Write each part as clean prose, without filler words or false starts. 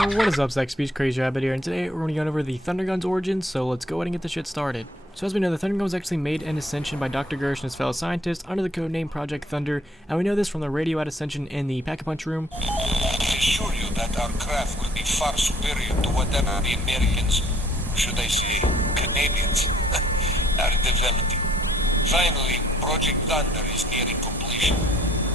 Yo, what is up, Zach Speech Crazy Rabbit here, and today we're going to go over the Thundergun's origins, so let's go ahead and get this shit started. So as we know, the Thundergun was actually made in Ascension by Dr. Gersh and his fellow scientists under the codename Project Thunder, and we know this from the radio at Ascension in the Pack-a-Punch room. I assure you that our craft will be far superior to whatever the Americans, or should I say, Canadians, are developing. Finally, Project Thunder is nearing completion.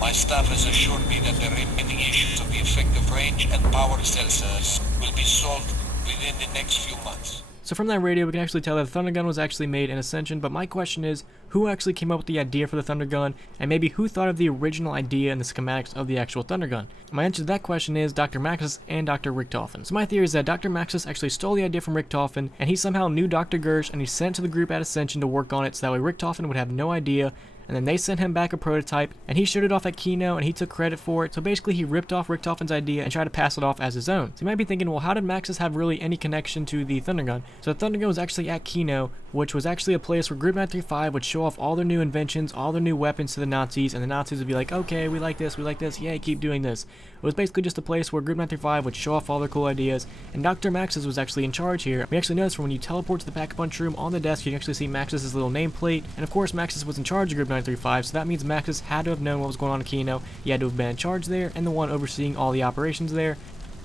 My staff has assured me that the remaining issues of the effective range and power cell size will be solved within the next few months. So from that radio, we can actually tell that the Thundergun was actually made in Ascension, but my question is, who actually came up with the idea for the Thundergun, and maybe who thought of the original idea and the schematics of the actual Thundergun? My answer to that question is Dr. Maxis and Dr. Richtofen. So my theory is that Dr. Maxis actually stole the idea from Richtofen, and he somehow knew Dr. Gersh, and he sent it to the group at Ascension to work on it, so that way Richtofen would have no idea, and then they sent him back a prototype, and he showed it off at Kino, and he took credit for it. So basically, he ripped off Richtofen's idea and tried to pass it off as his own. So you might be thinking, well, how did Maxis have really any connection to the Thundergun? So the Thundergun was actually at Kino, which was actually a place where Group 935 would show off all their new inventions, all their new weapons to the Nazis, and the Nazis would be like, okay, we like this, yay, keep doing this. It was basically just a place where Group 935 would show off all their cool ideas, and Dr. Maxis was actually in charge here. We actually noticed from when you teleport to the Pack-a-Punch room on the desk, you can actually see Maxis' little nameplate, and of course Maxis was in charge of Group 935, so that means Maxis had to have known what was going on in Kino. He had to have been in charge there, and the one overseeing all the operations there.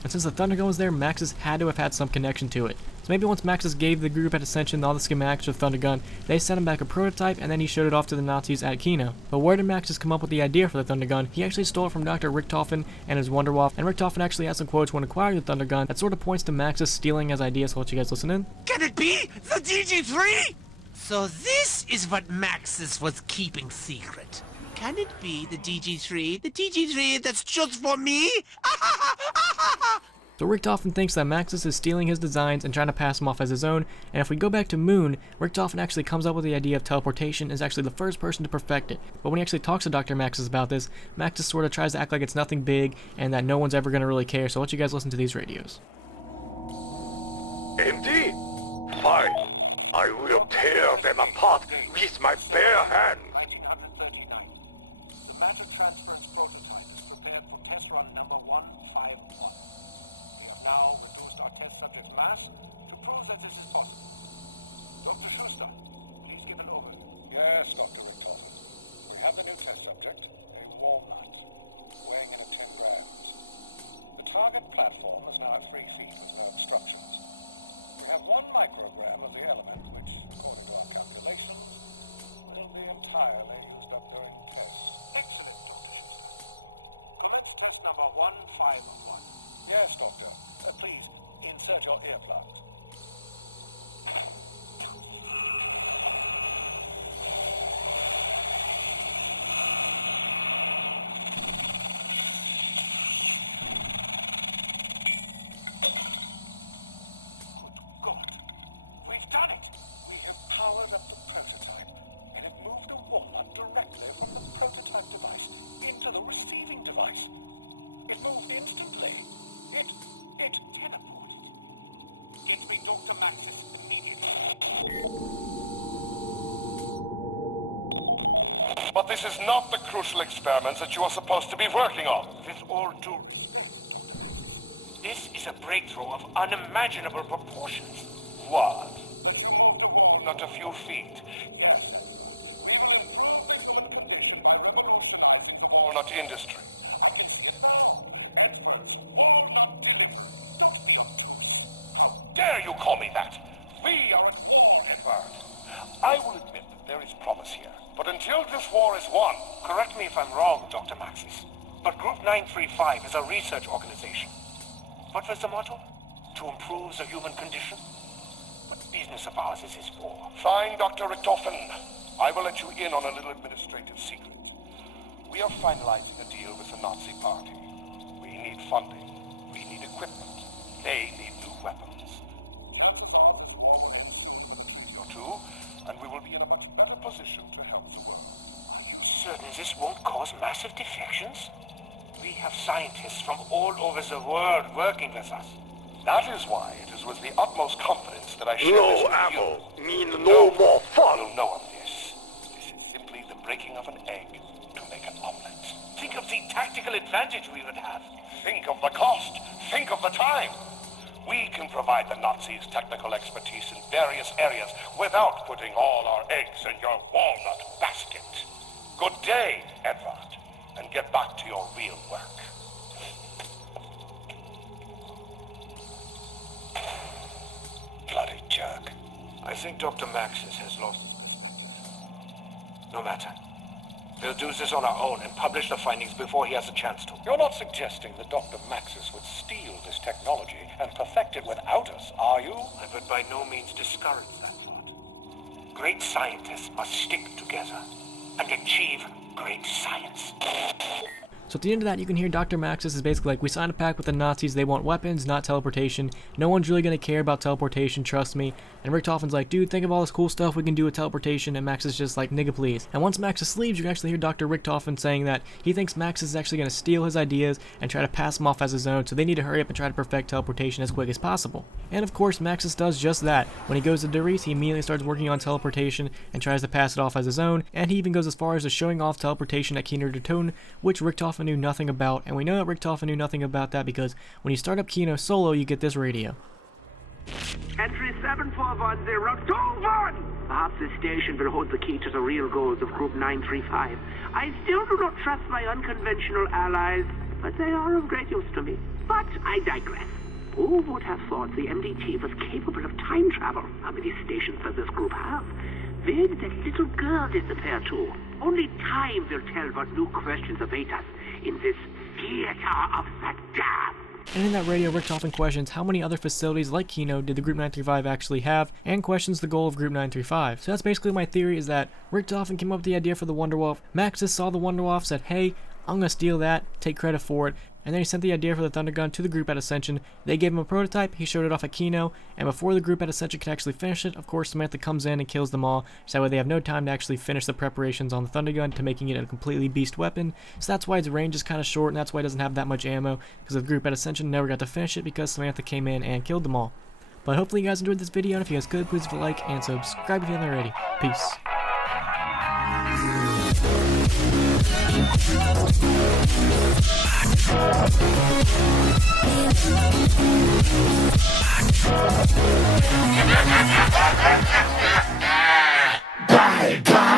And since the Thundergun was there, Maxis had to have had some connection to it. So maybe once Maxis gave the group at Ascension all the schematics of Thundergun, they sent him back a prototype, and then he showed it off to the Nazis at Kino. But where did Maxis come up with the idea for the Thundergun? He actually stole it from Dr. Richtofen and his Wonderwaffe, and Richtofen actually has some quotes when acquiring the Thundergun that sort of points to Maxis stealing his ideas, so I'll let you guys listen in. Can it be the DG3? So this is what Maxis was keeping secret. Can it be the DG3? The DG3 that's just for me? So Richtofen thinks that Maxis is stealing his designs and trying to pass them off as his own, and if we go back to Moon, Richtofen actually comes up with the idea of teleportation and is actually the first person to perfect it. But when he actually talks to Dr. Maxis about this, Maxis sort of tries to act like it's nothing big and that no one's ever going to really care, so I'll let you guys listen to these radios. Indeed. Fine. I will tear them apart with my bare hands. 1939. The matter transference prototype is prepared for test run number 151. We have now reduced our test subject's mass to prove that this is possible. Dr. Schuster, please give an overview. Yes, Dr. Richtofen. We have the new test subject, a walnut, weighing in at 10 grams. The target platform is now at 3 feet with no obstructions. We have 1 microgram of the element, which, according to our calculations, will be entirely used up during tests. Excellent, Dr. Schuster. Test number 151. Yes, Doctor. Please, insert your earplugs. Powered up the prototype and it moved a walnut directly from the prototype device into the receiving device. It moved instantly. It teleported. Get me Dr. Maxis immediately. But this is not the crucial experiments that you are supposed to be working on. With all due respect, this is a breakthrough of unimaginable proportions. What? Not a few feet. Yes. Walnut industry. Dare you call me that? We are Edward. I will admit that there is promise here. But until this war is won, Correct me if I'm wrong, Dr. Maxis, but Group 935 is a research organization. What was the motto? To improve the human condition? What business of ours is this for? fine, Dr. Richtofen. I will let you in on a little administrative secret. We are finalizing a deal with the Nazi Party. We need funding. We need equipment. They need new weapons. Or two, and we will be in a much better position to help the world. Are you certain this won't cause massive defections? We have scientists from all over the world working with us. That is why it is with the utmost confidence that I share No this with ammo you. mean no more fun. You know of this. This is simply the breaking of an egg to make an omelette. Think of the tactical advantage we would have. Think of the cost. Think of the time. We can provide the Nazis technical expertise in various areas without putting all our eggs in your walnut basket. Good day, Edward, and get back to your real work. Bloody jerk. I think Dr. Maxis has lost... No matter. We'll do this on our own and publish the findings before he has a chance to. You're not suggesting that Dr. Maxis would steal this technology and perfect it without us, are you? I would by no means discourage that thought. Great scientists must stick together and achieve great science. So at the end of that, you can hear Dr. Maxis is basically like, we signed a pact with the Nazis, they want weapons, not teleportation. No one's really going to care about teleportation, trust me. And Richtofen's like, dude, think of all this cool stuff we can do with teleportation, and Max is just like, nigga please. And once Maxis leaves, you can actually hear Dr. Richtofen saying that he thinks Maxis is actually going to steal his ideas and try to pass them off as his own, so they need to hurry up and try to perfect teleportation as quick as possible. And of course, Maxis does just that. When he goes to Darius, he immediately starts working on teleportation and tries to pass it off as his own, and he even goes as far as to showing off teleportation at Kino der Toten, which Richtofen knew nothing about, and we know that Richtofen knew nothing about that because when you start up Kino solo, you get this radio. Entry 741021! Perhaps this station will hold the key to the real goals of Group 935. I still do not trust my unconventional allies, but they are of great use to me. But I digress. Who would have thought the MDT was capable of time travel? How many stations does this group have? Where did that little girl disappear to? Only time will tell what new questions await us in this theater of the damned. And in that radio, Richtofen questions how many other facilities like Kino did the Group 935 actually have, and questions the goal of Group 935. So that's basically my theory, is that Richtofen came up with the idea for the Wonderwolf, Maxis saw the Wonderwolf, said, hey, I'm gonna steal that, take credit for it, and then he sent the idea for the Thundergun to the group at Ascension. They gave him a prototype, he showed it off at Kino, and before the group at Ascension could actually finish it, of course Samantha comes in and kills them all, so that way they have no time to actually finish the preparations on the Thundergun to making it a completely beast weapon. So that's why its range is kind of short, and that's why it doesn't have that much ammo, because the group at Ascension never got to finish it because Samantha came in and killed them all. But hopefully you guys enjoyed this video, and if you guys could, please leave a like and subscribe if you haven't already. Peace. Bye bye.